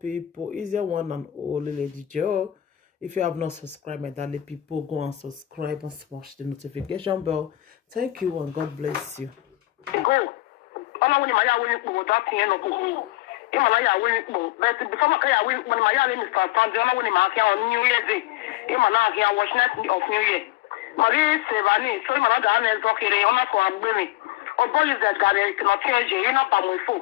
people. Is your one and only Lady Joe. If you have not subscribed, my darling people, go and subscribe and smash the notification bell. Thank you and God bless you. Go. Ona woni maya woni po that thing no go. E mana ya woni po. But before maka ya woni when maya le Mr. Tanjo ona woni maka on New Year day. E mana ya watch night of New Year. Mari Sevani so e mana da na zo kire ona so agbemi. Obo is that guy no change you not pa mo fo.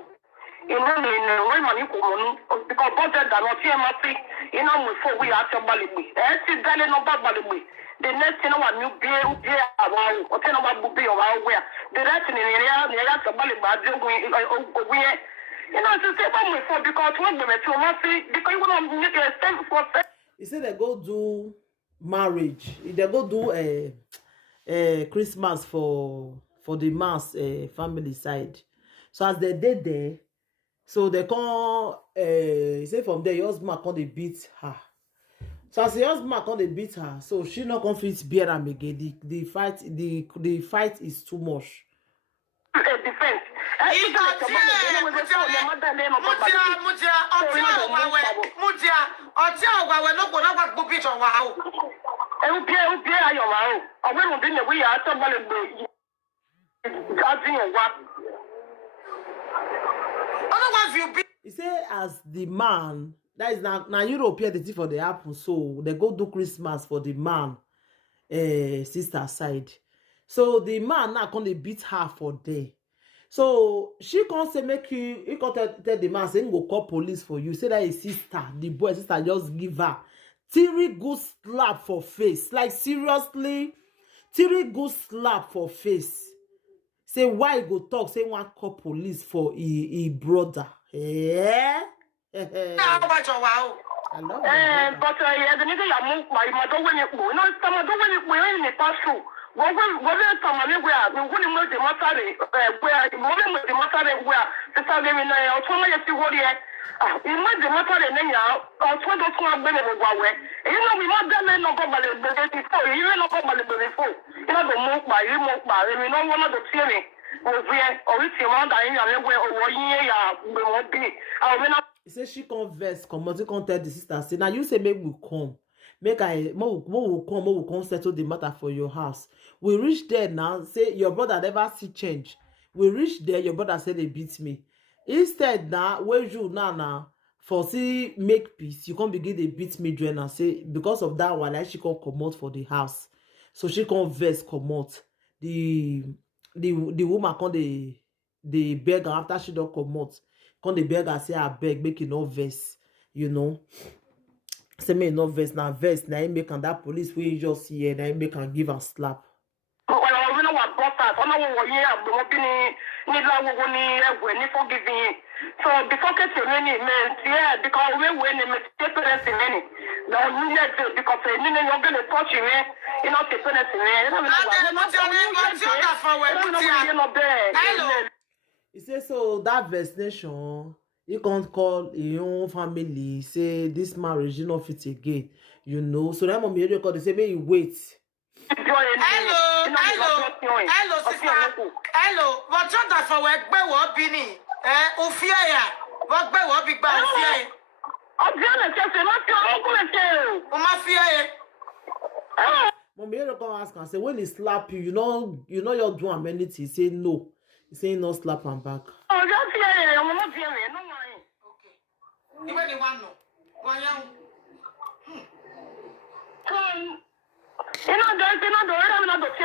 E no ni we mani ko mo because budget da no tie ma fi. E na mo fo we ya to baligbe. E ti gale no ba baligbe. The next thing one new beer about or ten about book or where the rest in the area to Bali bad you know to say about me for because when they to mercy because you want to make a step for he said they go do marriage, they go do a Christmas for the man's family side. So as they did there, so they come he said from there your husband come they beat her. So as the husband come they beat her, so she not confident bear am again. The fight is too much. Defense. He say as the man. That is now European the thing for the happen. So they go do Christmas for the man sister side. So the man now come they beat her for there. So she can't say make you can't tell the man say go call police for you. Say that his sister, the boy sister just give her 3 good slap for face. Like seriously, 3 good slap for face. Say why go talk? Say one call police for he brother. Yeah. But the nigga ya move my mother when you go. No, some of the when you in the past through. What some of where we wouldn't know the matter where the moment with the matter where the Saturday night or some of you what yet. You might the matter and then out or 20 to benefit away. You know, we want them no go by the before, you know, go by the before. You know, the move by you move by, you know, one of the theory. Or it's your mother in your way or year. He said she converse, come on, tell the sister. Say now you say make we come, make I more will come settle the matter for your house. We reach there now. Say your brother never see change. We reach there, your brother said they beat me. Instead now, where you now for see make peace, you can't begin they beat me join and say because of that one, like she can't come out for the house. So she converse come out. The woman come the beg after she don't come out. Quand the beggar say I beg, make it no verse, you know. Say me no verse, now verse, now make and that police we just here, now make and give and slap. Well, I know what brought that. I know what year, but ni forgiving. So before getting many men, yeah, because we win the mistake in many. Now you need to because you're going to touch me, you know, the penalty. Hello. He says so that vaccination, he can't call his own family, say this marriage you not fit again, you know. So that mommy call they say may wait. Hello, sister. Hello, what you that for work? Be what bini? Ufia ya. What be what big bang ufia? Mommy come ask and say when he slap you, you know you're doing amenity. Say no. He say no slap him back. Oh, just here, I'm not here. No mind. Okay. You ready one no? One young. You know, I'm not the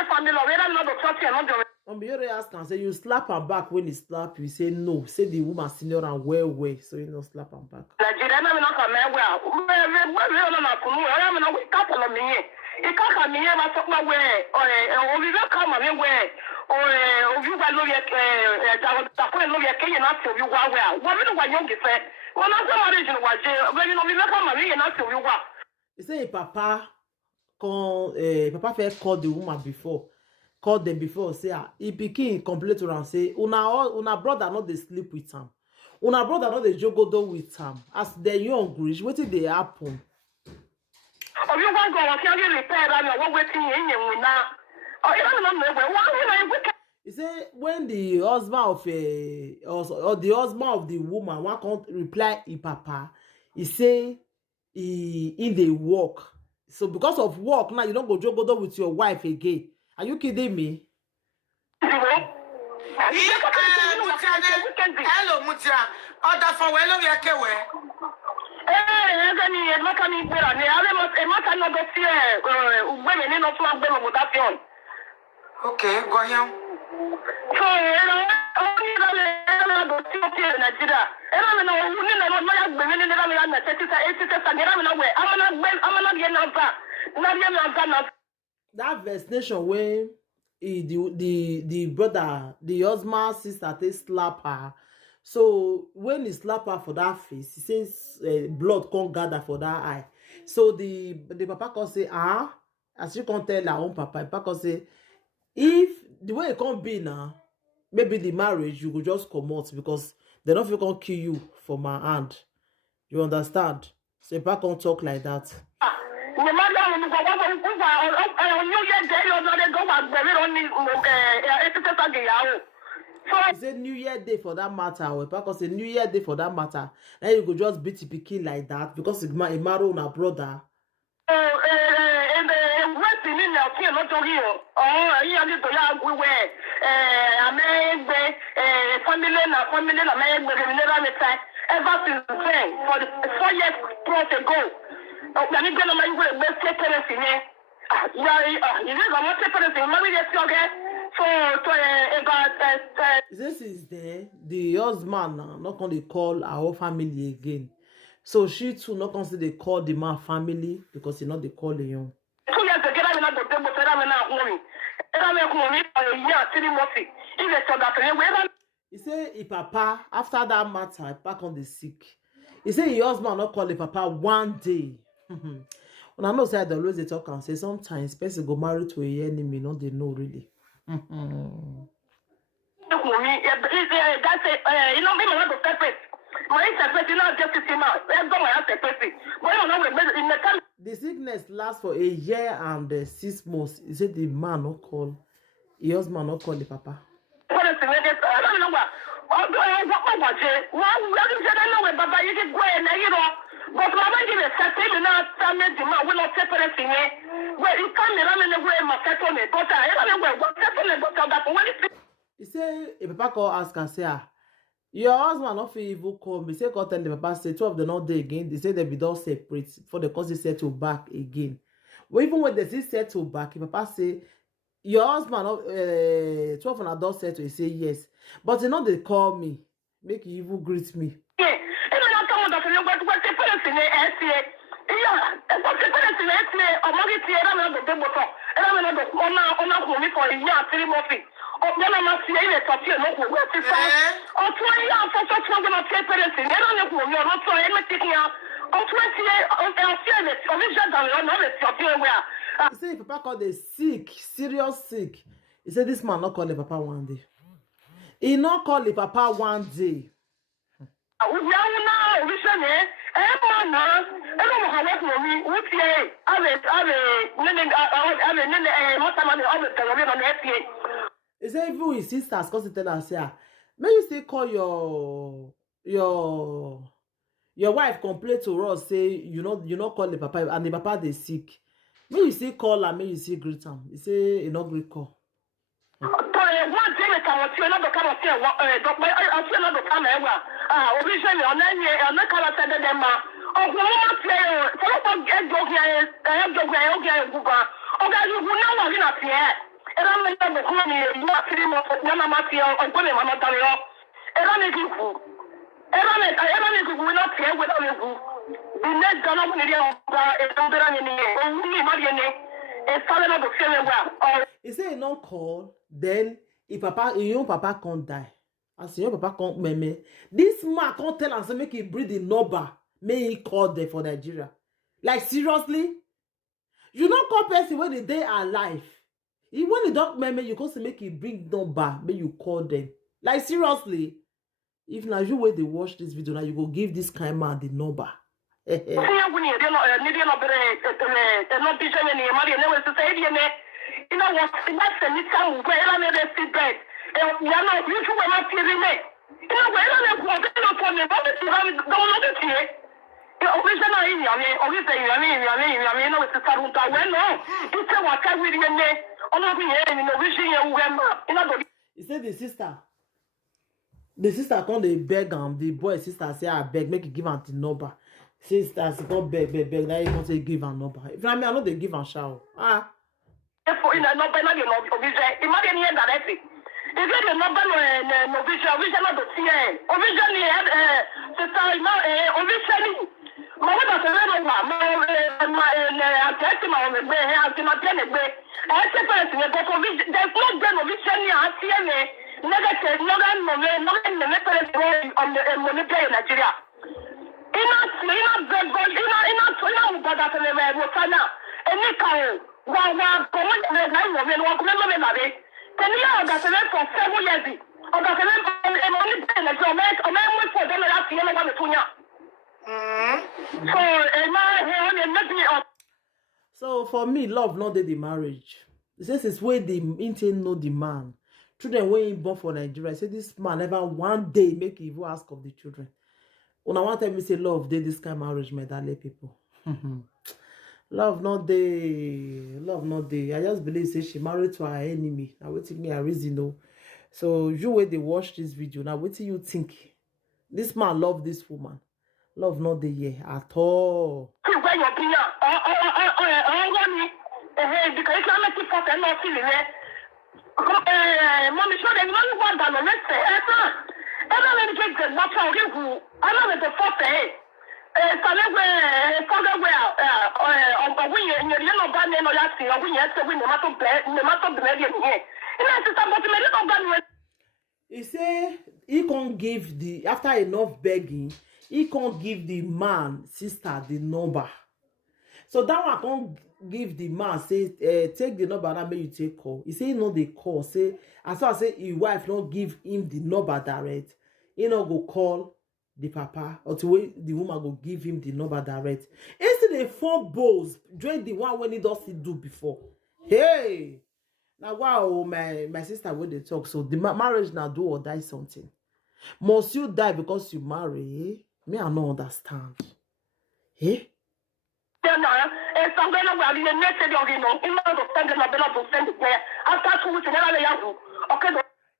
family, I'm not the church, I'm not the. Mommy ask and say you slap him back when he slap you. Say no. Say the woman senior and well, so you know slap him back. Nigeria, I'm not coming well. I'm not a couple of me. It can't come here, I talk my way, or we will come away, or you will look at Kenya, not to you well. What do I young say? Well, not the original was when you will come away, not to you well. He say Papa Papa first called the woman before. Called them before, say he became complete around say una brother not they sleep with him. Una brother not they jogodo with him. As they young rich, what did they happen? Oh, you want to go and tell you repair and what waiting in you now. Oh, you don't know why. He said when the husband of or the husband of the woman one can't reply his papa, he say he dey work. So because of work now, you don't go jogodo with your wife again. Are you kidding me? Hello, Mutia. Order for well of your kewe. Okay, go here. So, that vaccination when the brother, the husband, sister, they slap her. So when he slap her for that face, he says blood can't gather for that eye. So the papa can say, as you can tell her own papa, papa can say, if the way it can't be now, maybe the marriage you could just come out because they don't feel can kill you for my hand. You understand? So papa can't talk like that. He said New Year Day for that matter, or Papa say New Year Day for that matter. Then you could just beat the pikin like that because it marry on a brother. Ever since then, for the 4 years plus ago, this is the husband not gonna call our family again. So she too not gonna say they call the man family because he not they call the young. 2 years ago, he say if papa after that matter back on the sick. He say his husband not call the papa one day. When I know say they always they talk and say sometimes person go marry to a enemy, not they know really. That's it. You know, me not to separate. My separate, you know, just to see now. Let's go my separate. But you know, in the time. The sickness lasts for a year and 6 months. He said the man not call, his husband not call the papa. But my mind is certain now. Some of them will not separate me. Well, you can't run away my settlement. But I don't know what settlement. But that when it. He say if papa call ask and say, your husband not feel evil come. He say call tell the papa say 2 of them not there again. They say they be don't separate for the cause they settle back again. But even when they say settle back, if papa say your husband 12 of them don't settle, he say yes. But you know they call me, make you evil greet me. He say if papa call the sick, serious sick. He said this man not call the papa one day. He not call the papa one day. He said even his sisters cause tell her say, may you still call your wife complain to us say you not call the papa and the papa they sick. May you still call her, may you still greet him. He say he not greet call. He say he not call, then if your papa can't die, as your papa can't meme, this man can't tell and say make he breathe the number, may he call them for Nigeria. Like seriously? You not call person when they are alive. When you don't meme, you can say make he bring number, may you call them. Like seriously? If now you wait they watch this video now, you go give this kind man the number. Original in Yami, Yami, no, it's a Sarunta. Well, no, it's a what I will name. On the original, he said the sister come dey beg am, the boy sister say I beg make you give am the number. Sister she come beg, now you come say give am number. If I know they give am shout. For in a number, not imagine here directly. Is it the number no vision of the CA? Originally, sister, originally, my mother said, I'm testing my own way, I'm not getting it. I said, there's no den of vision here, CNA, negative, not in the method on the money play in Nigeria. So for me, love not the marriage. It says it's where the intern know the man. Children when he born for Nigeria, I say this man never one day make evil ask of the children. When I want to say love, they this kind of marriage, my darling people. Love not they. I just believe say she married to her enemy. Now waiting me a reason though. So you when they watch this video, now what do you think? This man love this woman. Love not the year at all. He say he can't give the after enough begging, he can't give the man sister the number. So that one can't give the man say take the number and make you take call. He say he know the call. Say as far as say his wife not give him the number direct, he not go call the papa or to wait the woman go give him the number direct. Instead they form balls join the one when he doesn't do before. Hey, now wow, my sister when they talk so the marriage now do or die something. Must you die because you marry? Me I don't understand. Hey.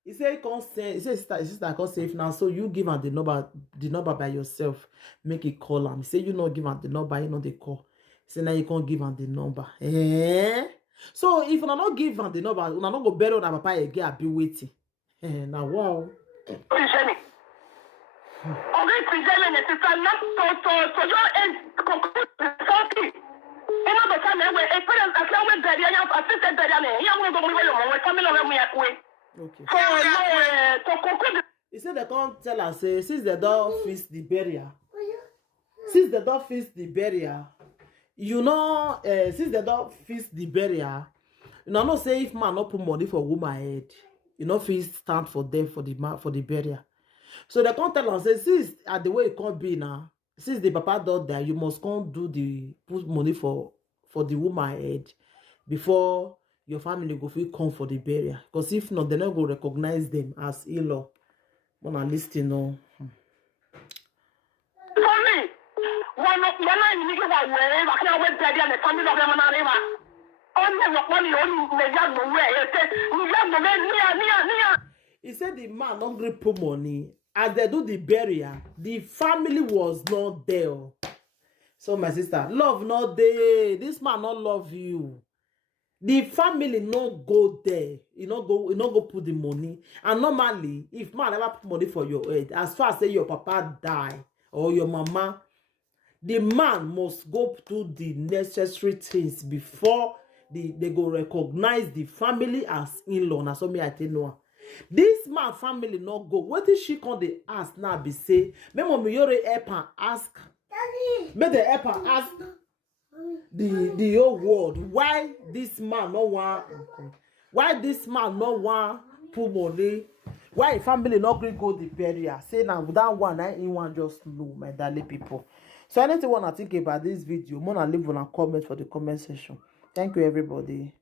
He say he can't say. He says sister can't say if now. So you give her the number by yourself. Make it call him. He say you not give her the number. You know they call. He say now you can't give her the number. So if you not give her the number, you not go bury on papa again. I be waiting. Now wow. Okay. He said they can't tell us say since the dog fix the barrier. Since the dog fix the barrier, you know, since the dog fix the barrier, you know, not say if man not put money for woman head, you know, fees stand for them for the barrier. So they can't tell us say since at the way it can't be now, since the papa dog there, you must come do the put money for the woman head before your family go feel come for the barrier. Because if not, they're not going to recognize them as in-law. When I listen, no. He said the man don't agree put money. As they do the barrier, the family was not there. So my sister, love not there. This man not love you. The family not go there. You not go put the money. And normally, if man never put money for your head, as far as say your papa die or your mama, the man must go do the necessary things before they go recognize the family as in-law. Now so me I tell you. This man family not go. What is she called the ask now be say? Me mommy you help and ask. Make the help and ask the whole world why this man no want put money, why family not going go the barrier. Say now that one I in one just know my darling people. So anything want to think about this video, wanna leave on a comment for the comment section. Thank you everybody.